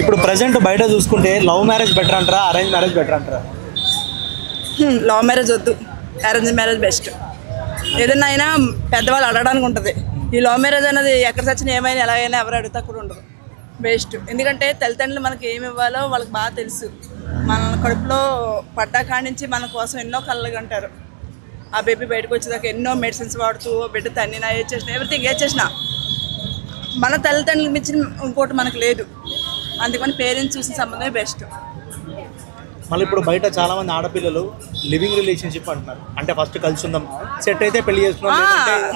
ఇప్పుడు ప్రెసెంట్ బయట చూసుకుంటే లవ్ మ్యారేజ్ బెటర్ అంటారా, అరేంజ్ మ్యారేజ్ బెటర్ అంటారా? లవ్ మ్యారేజ్ వద్దు, అరేంజ్ మ్యారేజ్ బెస్ట్. ఏదైనా అయినా పెద్దవాళ్ళు అడగడానికి ఉంటుంది. ఈ లవ్ మ్యారేజ్ అనేది ఎక్కడ చచ్చిన ఏమైనా ఎలాగైనా ఎవరు అడుగుతా కూడా ఉండదు. బెస్ట్. ఎందుకంటే తల్లిదండ్రులు మనకి ఏమి ఇవ్వాలో వాళ్ళకి బాగా తెలుసు. మన కడుపులో పడ్డా కాడి నుంచి మన కోసం ఎన్నో కళ్ళగా అంటారు. ఆ బేబీ బయటకు వచ్చేదాకా ఎన్నో మెడిసిన్స్ వాడుతూ బిడ్డ తన్నినా ఏ చేసినా ఎవ్రీథింగ్ ఏ చేసినా మన తల్లిదండ్రులకు మించిన ఇంకోటి మనకు లేదు. అందుకని పేరెంట్స్ చూసిన సంబంధమే బెస్ట్. మళ్ళీ ఇప్పుడు బయట చాలా మంది ఆడపిల్లలు లివింగ్ రిలేషన్షిప్ అంటున్నారు. అంటే ఫస్ట్ కలిసి ఉందాం, సెట్ అయితే పెళ్లి చేసుకున్నాం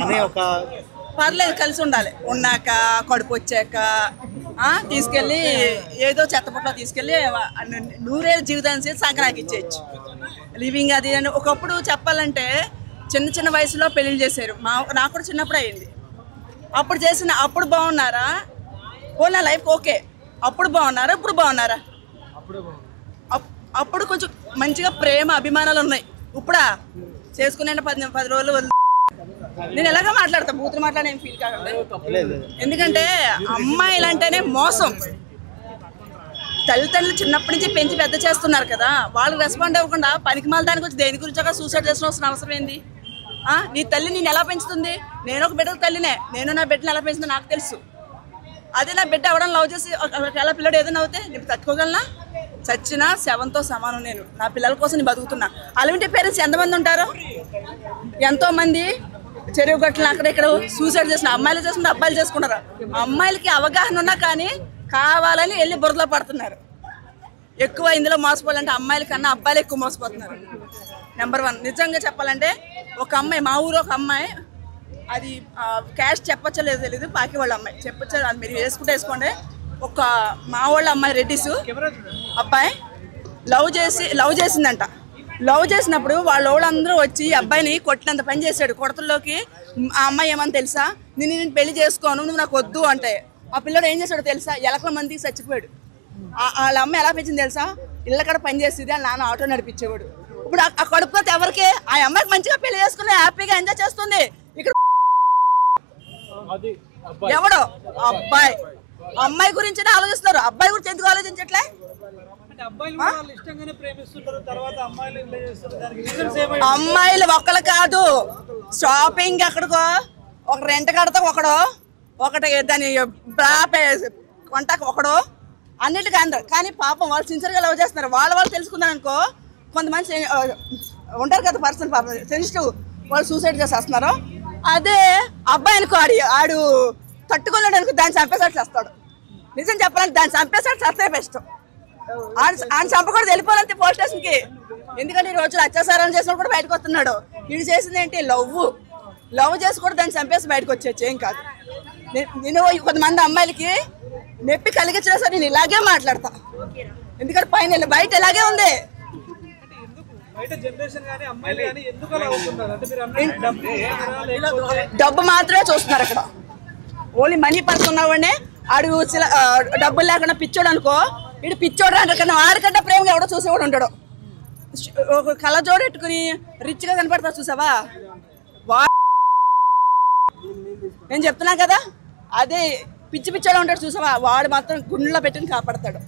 అనే ఒక పర్లేదు, కలిసి ఉండాలి. ఉన్నాక కడుపు వచ్చాక తీసుకెళ్ళి ఏదో చెత్తపుట్లో తీసుకెళ్ళి నూరేళ్ళ జీవితాన్ని సంక్రాంతికి ఇచ్చేయచ్చు. లివింగ్ అది అని ఒకప్పుడు చెప్పాలంటే చిన్న చిన్న వయసులో పెళ్ళిళ్ళు చేశారు. నాకు కూడా చిన్నప్పుడు అయింది. అప్పుడు చేసిన అప్పుడు బాగున్నారా? నా లైఫ్ ఓకే. అప్పుడు బాగున్నారా? ఇప్పుడు బాగున్నారా? అప్పుడు కొంచెం మంచిగా ప్రేమ అభిమానాలు ఉన్నాయి. ఇప్పుడా చేసుకునే 10 రోజులు నేను ఎలాగ మాట్లాడతా, బూతులు మాట్లాడే ఫీల్ కాకుండా. ఎందుకంటే అమ్మాయిలు అంటేనే మోసం. తల్లిదండ్రులు చిన్నప్పటి నుంచి పెంచి పెద్ద చేస్తున్నారు కదా, వాళ్ళు రెస్పాండ్ అవ్వకుండా పనికి మాల దానికి వచ్చి దేని గురించి సూసైడ్ చేసిన అవసరం ఏంది? నీ తల్లి నేను ఎలా పెంచుతుంది? నేను ఒక బిడ్డకు తల్లినే. నేను నా బిడ్డను ఎలా పెంచుతుందో నాకు తెలుసు. అదే నా బిడ్డ ఎవడన్నా లవ్ చేసి ఒకవేళ పిల్లడు ఏదైనా అవుతే నేను తట్టుకోగలనా? చచ్చినా శవంతో సమానం. నేను నా పిల్లల కోసం నేను బతుకుతున్నా. అలాంటి పేరెంట్స్ ఎంతమంది ఉంటారు? ఎంతోమంది చెరువు గట్లను అక్కడెక్కడ సూసైడ్ చేసిన అమ్మాయిలు చేసుకుంటే అబ్బాయిలు చేసుకుంటారు. అమ్మాయిలకి అవగాహన ఉన్నా కానీ కావాలని వెళ్ళి బురదలో పడుతున్నారు. ఎక్కువ ఇందులో మోసపోవాలంటే అమ్మాయిల కన్నా అబ్బాయిలు ఎక్కువ మోసపోతున్నారు. నెంబర్ 1. నిజంగా చెప్పాలంటే ఒక అమ్మాయి, మా ఊరు ఒక అమ్మాయి, అది క్యాష్ చెప్పచ్చో లేదో తెలీదు, పాకి వాళ్ళ అమ్మాయి చెప్పచ్చో, అది మీరు వేసుకోండి. ఒక మా వాళ్ళ అమ్మాయి రెడ్డిస్ అబ్బాయి లవ్ చేసిందంట. లవ్ చేసినప్పుడు వాళ్ళందరూ వచ్చి అబ్బాయిని కొట్టినంత పని చేశాడు. కొడతల్లోకి ఆ అమ్మాయి ఏమని తెలుసా, నేను పెళ్లి చేసుకోను, నువ్వు నాకు వద్దు అంటే ఆ పిల్లడు ఏం చేశాడు తెలుసా? ఎలకల మందికి చచ్చిపోయాడు. వాళ్ళ అమ్మ ఎలా పెంచింది తెలుసా? ఇళ్ళ కాడ పని చేసేది, వాళ్ళ నాన్న ఆటో నడిపించేవాడు. ఇప్పుడు ఆ కడుపుతో ఎవరికి? ఆ అమ్మాయికి మంచిగా పెళ్లి చేసుకుని హ్యాపీగా ఎంజాయ్ చేస్తుంది. ఇక్కడ ఎవడో అబ్బాయి అమ్మాయి గురించి ఆలోచిస్తారు, అబ్బాయి గురించి ఎందుకు ఆలోచించట్లే? అమ్మాయిలు ఒక్కళ్ళు కాదు, షాపింగ్ ఎక్కడికో ఒక రెంట్ కడతా ఒకటి దాని కొంటాక ఒకడు అన్నిటికీ అందరు. కానీ పాపం వాళ్ళు సిన్సియర్గా లవ్ చేస్తున్నారు. వాళ్ళు తెలుసుకున్నారు అనుకో, కొంతమంది ఉంటారు కదా పర్సన్ పాపం సెన్సిటివ్, వాళ్ళు సూసైడ్ చేసేస్తున్నారు. అదే అబ్బాయి అనుకో, ఆడు తట్టుకోలేడు అనుకో, దాన్ని చంపేసాడు చేస్తాడు. నిజం చెప్పాలంటే దాన్ని చంపేసాడు చేస్తే బెస్ట్. ఆయన చంపకూడదు, వెళ్ళిపోవాలంటే పోలీస్ స్టేషన్కి. ఎందుకంటే ఈ రోజులు అత్యాచారాలు చేసిన కూడా బయటకు వస్తున్నాడు. వీడు చేసింది ఏంటి? లవ్ చేసి కూడా దాన్ని చంపేసి బయటకు వచ్చేచ్చు, ఏం కాదు. నేను కొంతమంది అమ్మాయిలకి నొప్పి కలిగించినా సరే నేను ఇలాగే మాట్లాడతా. ఎందుకంటే పైన బయట ఇలాగే ఉంది. డబ్బు మాత్రమే చూస్తున్నారు అక్కడ. ఓన్లీ మనీ పర్సన్ ఉన్నవాడినే. ఆడు డబ్బులు లేకుండా పిచ్చోడు అనుకో, వీడు పిచ్చోడు అంటారు. ఆడికంటే ప్రేమగా ఎవడో చూసేవాడు ఉంటాడు. ఒక కళ్ళజోడు పెట్టుకుని రిచ్గా కనపడతా చూసావా? నేను చెప్తున్నా కదా, అదే పిచ్చి పిచ్చోడు ఉంటాడు చూసావా? వాడు మాత్రం గుండెలో పెట్టుకుని కాపాడతాడు.